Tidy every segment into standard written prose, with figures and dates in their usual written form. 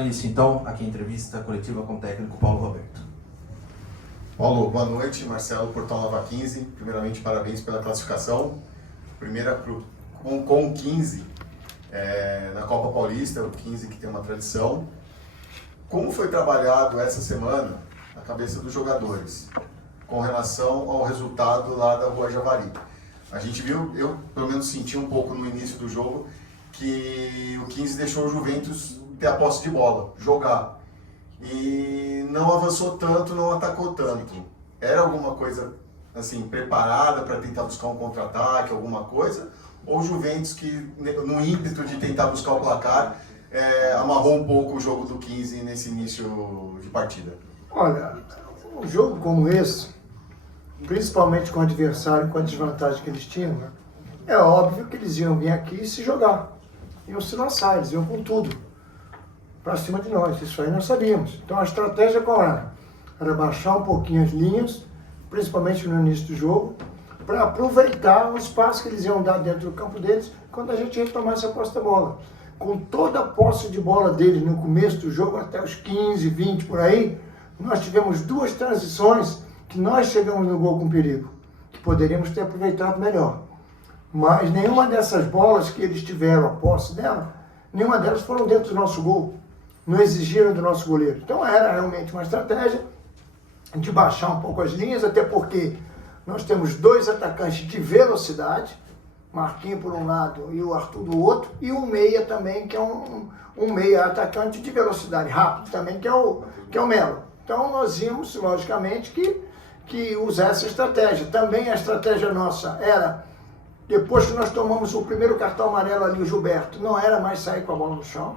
dar início, então, aqui a entrevista coletiva com o técnico Paulo Roberto. Paulo, boa noite. Marcelo, Portal Nova 15. Primeiramente, parabéns pela classificação. Primeira com o 15 na Copa Paulista, o 15 que tem uma tradição. Como foi trabalhado essa semana a cabeça dos jogadores com relação ao resultado lá da Rua Javari? A gente viu, eu pelo menos senti um pouco no início do jogo, que o 15 deixou o Juventus ter a posse de bola, jogar. E não avançou tanto, não atacou tanto. Era alguma coisa assim preparada para tentar buscar um contra-ataque, alguma coisa? Ou o Juventus, que no ímpeto de tentar buscar o placar, amarrou um pouco o jogo do 15 nesse início de partida? Olha, um jogo como esse, principalmente com o adversário, com a desvantagem que eles tinham, né, é óbvio que eles iam vir aqui e se jogar. Iam se lançar, eles iam com tudo para cima de nós. Isso aí nós sabíamos. Então a estratégia qual era? Era baixar um pouquinho as linhas, principalmente no início do jogo, para aproveitar o espaço que eles iam dar dentro do campo deles quando a gente retomasse a posse da bola. Com toda a posse de bola deles no começo do jogo, até os 15, 20 por aí, nós tivemos duas transições que nós chegamos no gol com perigo, que poderíamos ter aproveitado melhor. Mas nenhuma dessas bolas que eles tiveram a posse dela, nenhuma delas foram dentro do nosso gol. Não exigiram do nosso goleiro. Então era realmente uma estratégia de baixar um pouco as linhas, até porque nós temos dois atacantes de velocidade, Marquinhos por um lado e o Arthur do outro, e um meia também, que é um meia atacante de velocidade, rápido também, que é o Melo. Então nós íamos, logicamente, que usar essa estratégia. Também a estratégia nossa era, depois que nós tomamos o primeiro cartão amarelo ali, o Gilberto, não era mais sair com a bola no chão,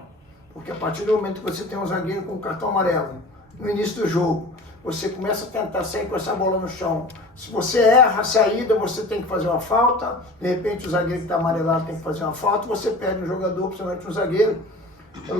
porque a partir do momento que você tem um zagueiro com cartão amarelo, no início do jogo, você começa a tentar sair com essa bola no chão. Se você erra a saída, você tem que fazer uma falta, de repente o zagueiro que está amarelado tem que fazer uma falta, você perde um jogador, principalmente um zagueiro,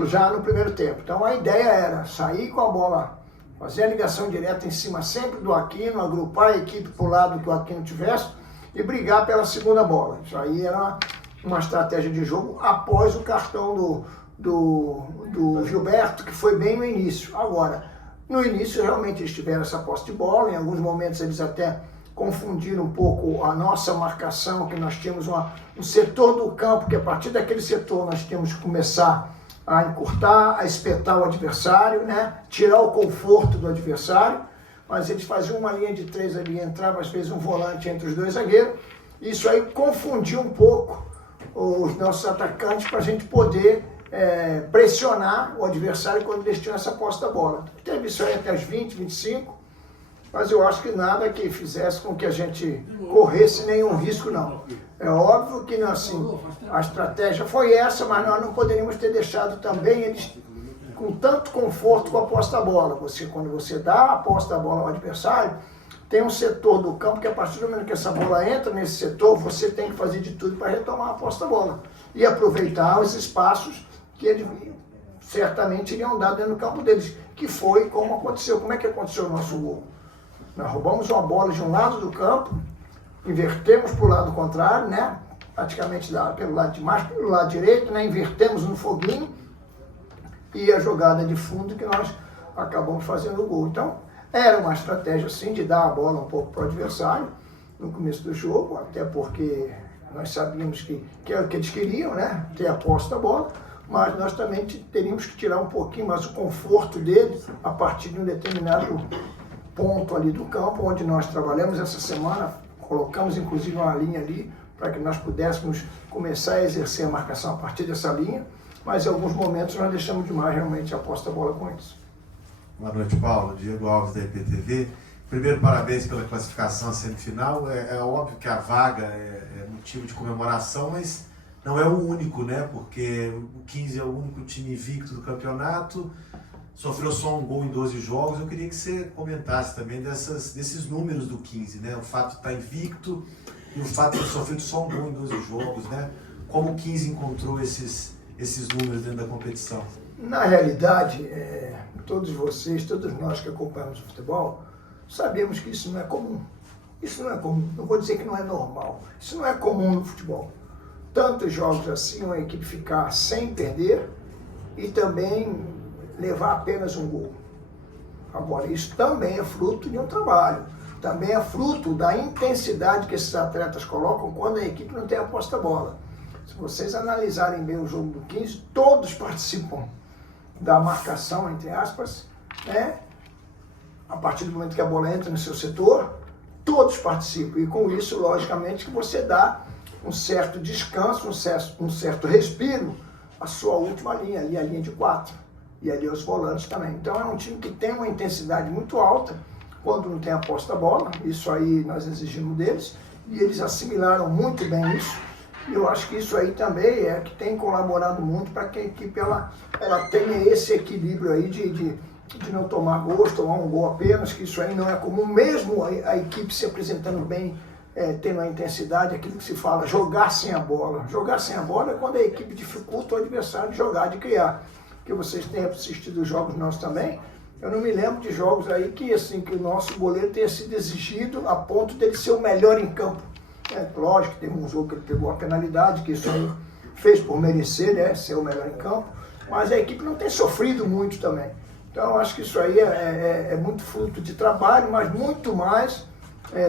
já no primeiro tempo. Então a ideia era sair com a bola, fazer a ligação direta em cima sempre do Aquino, agrupar a equipe para o lado que o Aquino tivesse e brigar pela segunda bola. Isso aí era uma estratégia de jogo após o cartão do Gilberto, que foi bem no início. Agora, no início realmente eles tiveram essa posse de bola, em alguns momentos eles até confundiram um pouco a nossa marcação, que nós tínhamos um setor do campo, que a partir daquele setor nós tínhamos que começar a encurtar, a espetar o adversário, né? Tirar o conforto do adversário, mas eles faziam uma linha de três ali, entrava às vezes um volante entre os dois zagueiros, isso aí confundiu um pouco os nossos atacantes para a gente poder pressionar o adversário quando eles tinham essa posse da bola. Teve isso aí até os 20, 25, mas eu acho que nada que fizesse com que a gente corresse nenhum risco, não. É óbvio que assim, a estratégia foi essa, mas nós não poderíamos ter deixado também eles com tanto conforto com a posse da bola. Quando você dá a posse da bola ao adversário, tem um setor do campo que a partir do momento que essa bola entra nesse setor, você tem que fazer de tudo para retomar a posse da bola e aproveitar os espaços que eles certamente iriam dar dentro do campo deles, que foi como aconteceu. Como é que aconteceu o nosso gol? Nós roubamos uma bola de um lado do campo, invertemos para o lado contrário, né? Praticamente pelo lado de baixo, pelo lado direito, né? Invertemos no foguinho e a jogada de fundo que nós acabamos fazendo o gol. Então, era uma estratégia sim de dar a bola um pouco para o adversário no começo do jogo, até porque nós sabíamos que era o que eles queriam, né? Ter a posse da bola, mas nós também teríamos que tirar um pouquinho mais o conforto deles a partir de um determinado ponto ali do campo, onde nós trabalhamos essa semana, colocamos inclusive uma linha ali para que nós pudéssemos começar a exercer a marcação a partir dessa linha, mas em alguns momentos nós deixamos demais realmente a posse da bola com eles. Boa noite, Paulo. Diego Alves, da IPTV. Primeiro, parabéns pela classificação à semifinal. É óbvio que a vaga é motivo de comemoração, mas não é o único, né? Porque o 15 é o único time invicto do campeonato, sofreu só um gol em 12 jogos. Eu queria que você comentasse também desses números do 15, né? O fato de estar invicto e o fato de ter sofrido só um gol em 12 jogos, né? Como o 15 encontrou esses números dentro da competição? Na realidade, todos vocês, todos nós que acompanhamos o futebol, sabemos que isso não é comum. Isso não é comum. Não vou dizer que não é normal. Isso não é comum no futebol. Tantos jogos assim, uma equipe ficar sem perder e também levar apenas um gol. Agora, isso também é fruto de um trabalho, também é fruto da intensidade que esses atletas colocam quando a equipe não tem a posse da bola. Se vocês analisarem bem o jogo do 15, todos participam da marcação, entre aspas, né? A partir do momento que a bola entra no seu setor, todos participam. E com isso, logicamente, que você dá um certo descanso, um certo respiro à sua última linha, ali a linha de 4. E ali os volantes também. Então é um time que tem uma intensidade muito alta quando não tem a posse da bola. Isso aí nós exigimos deles. E eles assimilaram muito bem isso. E eu acho que isso aí também é que tem colaborado muito para que a equipe ela tenha esse equilíbrio aí de não tomar gols, tomar um gol apenas, que isso aí não é comum, mesmo a equipe se apresentando bem, tendo a intensidade, aquilo que se fala, jogar sem a bola. Jogar sem a bola é quando a equipe dificulta o adversário de jogar, de criar. Que vocês tenham assistido os jogos nossos também, eu não me lembro de jogos aí que, assim, que o nosso goleiro tenha sido exigido a ponto dele ser o melhor em campo. Lógico que teve um jogo que ele pegou a penalidade, que isso aí fez por merecer, né, ser o melhor em campo, mas a equipe não tem sofrido muito também. Então eu acho que isso aí é muito fruto de trabalho, mas muito mais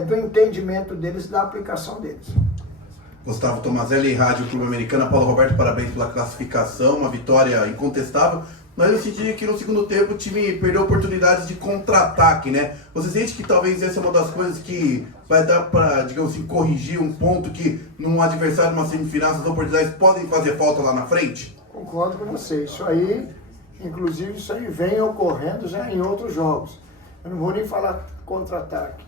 do entendimento deles e da aplicação deles. Gustavo Tomazelli, Rádio Clube Americana. Paulo Roberto, parabéns pela classificação, uma vitória incontestável. Mas eu senti que no segundo tempo o time perdeu oportunidades de contra-ataque, né? Você sente que talvez essa é uma das coisas que vai dar para, digamos assim, corrigir um ponto que num adversário, numa semifinal, essas oportunidades podem fazer falta lá na frente? Concordo com você. Isso aí, inclusive, isso aí vem ocorrendo já em outros jogos. Eu não vou nem falar contra-ataque.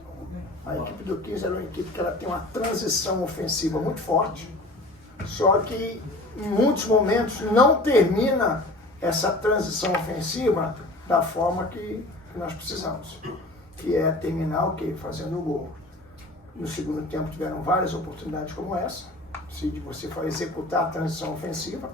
A equipe do 15 é uma equipe que ela tem uma transição ofensiva muito forte, só que em muitos momentos não termina essa transição ofensiva da forma que nós precisamos, que é terminar o quê? Fazendo o gol. No segundo tempo tiveram várias oportunidades como essa, se você for executar a transição ofensiva,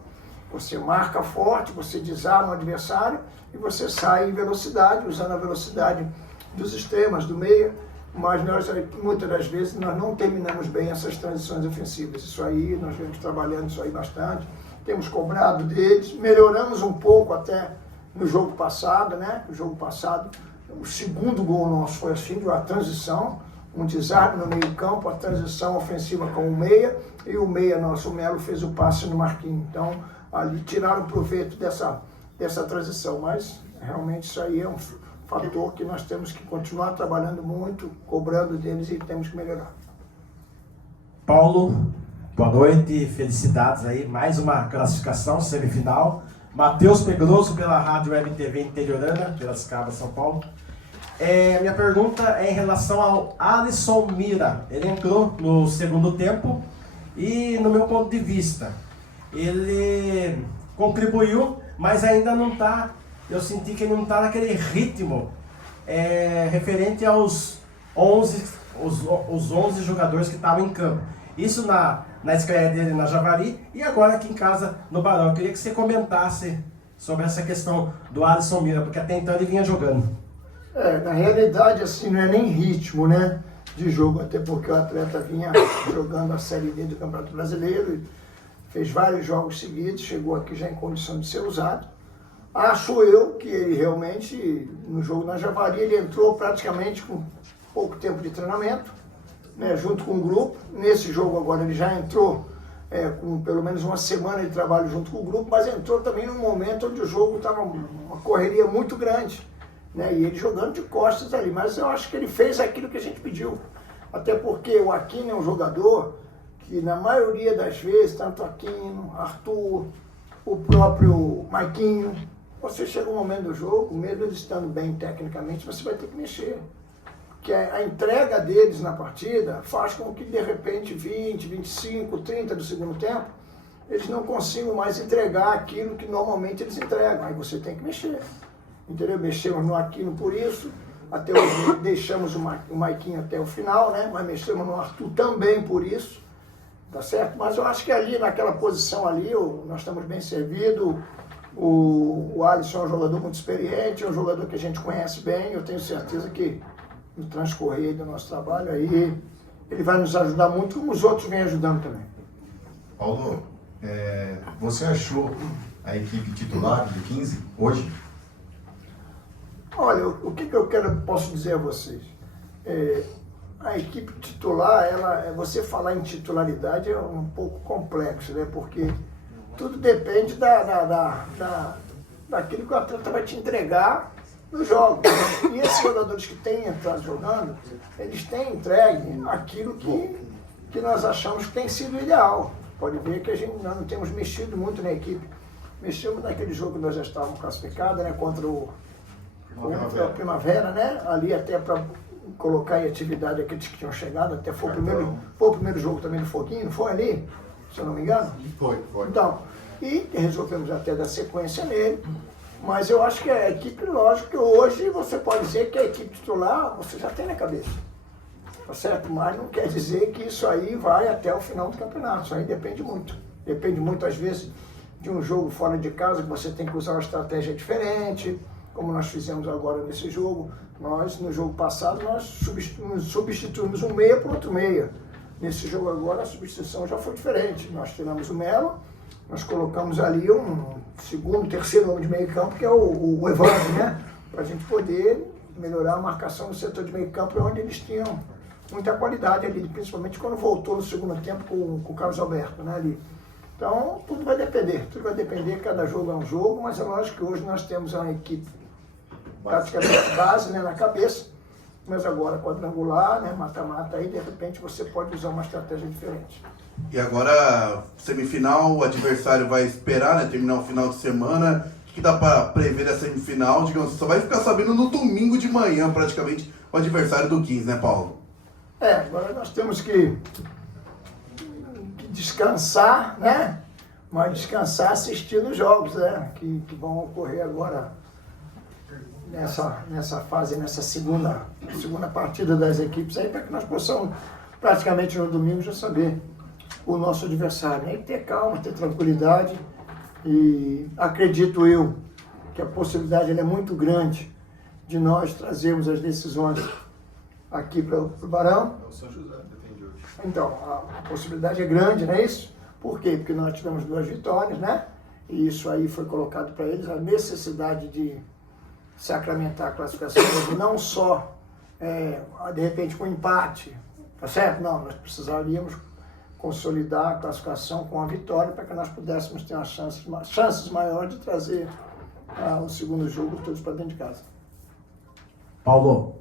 você marca forte, você desarma o adversário e você sai em velocidade, usando a velocidade dos extremos, do meia, mas nós, muitas das vezes, nós não terminamos bem essas transições ofensivas. Isso aí, nós vemos trabalhando isso aí bastante, temos cobrado deles, melhoramos um pouco até no jogo passado, né? No jogo passado, o segundo gol nosso foi assim, de uma transição, um desarme no meio campo, a transição ofensiva com o meia, e o meia nosso, o Melo, fez o passe no Marquinhos. Então, ali tiraram proveito dessa transição, mas realmente isso aí é um fator que nós temos que continuar trabalhando muito, cobrando deles e temos que melhorar. Paulo, boa noite, felicidades aí, mais uma classificação semifinal. Matheus Pedroso pela Rádio Web TV Interiorana, Piracicaba, São Paulo. Minha pergunta é em relação ao Alisson Mira. Ele entrou no segundo tempo e, no meu ponto de vista, ele contribuiu, mas ainda não está. Eu senti que ele não está naquele ritmo referente aos 11 jogadores que estavam em campo. Isso na estreia dele na Javari e agora aqui em casa no Barão. Eu queria que você comentasse sobre essa questão do Alisson Mira, porque até então ele vinha jogando. Na realidade, assim, não é nem ritmo, né, de jogo, até porque o atleta vinha jogando a Série D do Campeonato Brasileiro, e fez vários jogos seguidos, chegou aqui já em condição de ser usado. Acho eu que ele realmente, no jogo na Javari, ele entrou praticamente com pouco tempo de treinamento, né, junto com o grupo. Nesse jogo agora ele já entrou com pelo menos uma semana de trabalho junto com o grupo, mas entrou também num momento onde o jogo estava uma correria muito grande, né, e ele jogando de costas ali. Mas eu acho que ele fez aquilo que a gente pediu, até porque o Aquino é um jogador que na maioria das vezes, tanto Aquino, Arthur, o próprio Marquinho, você chega um momento do jogo, mesmo eles estando bem tecnicamente, você vai ter que mexer. Que a entrega deles na partida faz com que de repente 20, 25, 30 do segundo tempo, eles não consigam mais entregar aquilo que normalmente eles entregam. Aí você tem que mexer, entendeu? Mexemos no Aquino por isso, até hoje deixamos o Maiquinho até o final, né? Mas mexemos no Arthur também por isso, tá certo? Mas eu acho que ali, naquela posição ali, nós estamos bem servidos. O Alisson é um jogador muito experiente, é um jogador que a gente conhece bem. Eu tenho certeza que no transcorrer do nosso trabalho aí, ele vai nos ajudar muito, como os outros vêm ajudando também. Paulo, você achou a equipe titular do 15 hoje? Olha, o que eu posso dizer a vocês? A equipe titular, você falar em titularidade é um pouco complexo, né? Porque tudo depende daquilo que o atleta vai te entregar no jogo. E esses jogadores que têm entrado jogando, eles têm entregue aquilo que nós achamos que tem sido ideal. Pode ver que nós não temos mexido muito na equipe. Mexemos naquele jogo que nós já estávamos classificados, né? Contra a Primavera, né? Ali até para colocar em atividade aqueles que tinham chegado, até foi o primeiro jogo também do Foguinho, não foi ali? Se eu não me engano? Foi. Então, e resolvemos até dar sequência nele, mas eu acho que a equipe, lógico que hoje você pode dizer que a equipe titular você já tem na cabeça, tá certo? Mas não quer dizer que isso aí vai até o final do campeonato, isso aí depende muito. Depende muito, às vezes, de um jogo fora de casa, que você tem que usar uma estratégia diferente, como nós fizemos agora nesse jogo. Nós, no jogo passado, nós substituímos um meia por outro meia. Nesse jogo agora, a substituição já foi diferente. Nós tiramos o Melo, nós colocamos ali um segundo, terceiro homem de meio campo, que é o Evandro, né? Para a gente poder melhorar a marcação no setor de meio campo, onde eles tinham muita qualidade ali, principalmente quando voltou no segundo tempo com o Carlos Alberto, né? Ali. Então, tudo vai depender, cada jogo é um jogo, mas é lógico que hoje nós temos uma equipe praticamente base, né, na cabeça, mas agora quadrangular, né, mata-mata, aí de repente você pode usar uma estratégia diferente. E agora, semifinal, o adversário vai esperar, né, terminar o final de semana. O que dá para prever da semifinal? Digamos, você só vai ficar sabendo no domingo de manhã, praticamente, o adversário do 15, né, Paulo? Agora nós temos que descansar, né? Mas descansar assistindo os jogos, né? Que vão ocorrer agora nessa fase, nessa segunda partida das equipes aí, para que nós possamos praticamente no domingo já saber o nosso adversário. Né? E ter calma, ter tranquilidade, e acredito eu que a possibilidade é muito grande de nós trazermos as decisões aqui para o Barão. É o São José, depende hoje. Então, a possibilidade é grande, não é isso? Por quê? Porque nós tivemos 2 vitórias, né? E isso aí foi colocado para eles, a necessidade de sacramentar a classificação, não só, de repente, com empate, tá certo? Não, nós precisaríamos consolidar a classificação com a vitória para que nós pudéssemos ter chances maiores de trazer o segundo jogo todos para dentro de casa. Paulo,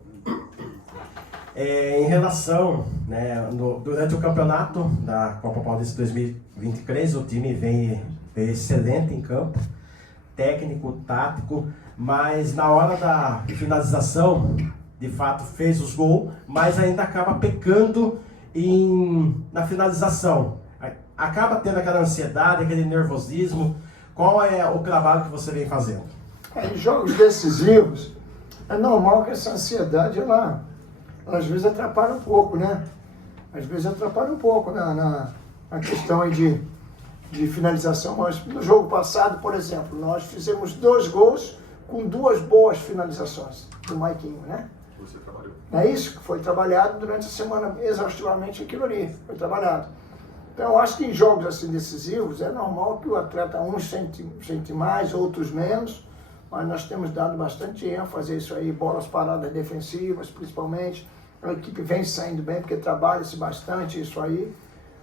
em relação, né, durante o campeonato da Copa Paulista 2023, o time vem excelente em campo, técnico, tático, mas na hora da finalização, de fato fez os gols, mas ainda acaba pecando na finalização. Acaba tendo aquela ansiedade, aquele nervosismo. Qual é o trabalho que você vem fazendo? Em jogos decisivos, é normal que essa ansiedade, ela às vezes atrapalha um pouco, né? Às vezes atrapalha um pouco na questão aí de finalização. Mas no jogo passado, por exemplo, nós fizemos 2 gols com 2 boas finalizações do Maiquinho, né? Você trabalhou. Não é isso? Foi trabalhado durante a semana, exaustivamente aquilo ali, foi trabalhado. Então, eu acho que em jogos assim decisivos, é normal que o atleta, uns sente mais, outros menos, mas nós temos dado bastante ênfase a isso aí, bolas paradas defensivas, principalmente. A equipe vem saindo bem, porque trabalha-se bastante isso aí.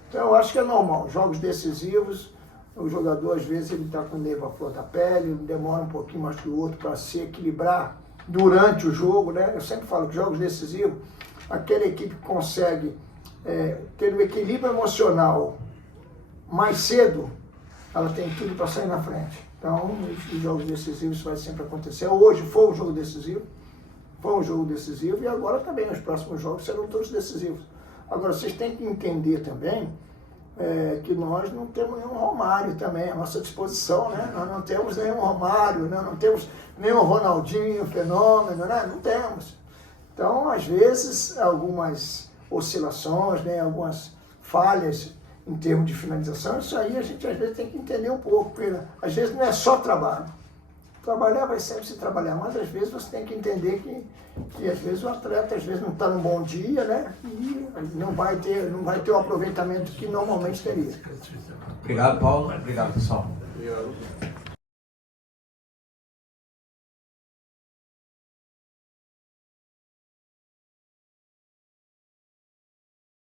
Então, eu acho que é normal. Jogos decisivos, o jogador, às vezes, ele está com o nervo à flor da pele, demora um pouquinho mais que o outro para se equilibrar durante o jogo, né? Eu sempre falo que jogos decisivos, aquela equipe que consegue ter um equilíbrio emocional mais cedo, ela tem tudo para sair na frente. Então, os jogos decisivos isso vai sempre acontecer. Hoje foi um jogo decisivo, e agora também os próximos jogos serão todos decisivos. Agora, vocês têm que entender também que nós não temos nenhum Romário também à nossa disposição, né? Nós não temos nenhum Romário, né? Não temos nenhum Ronaldinho, fenômeno, né? Não temos. Então, às vezes, algumas oscilações, né? Algumas falhas em termos de finalização, isso aí a gente às vezes tem que entender um pouco, porque às vezes não é só trabalho. Trabalhar vai sempre se trabalhar, mas às vezes você tem que entender que às vezes o atleta às vezes não está num bom dia, né? E não vai ter o aproveitamento que normalmente teria. Obrigado, Paulo. Obrigado, pessoal. Obrigado.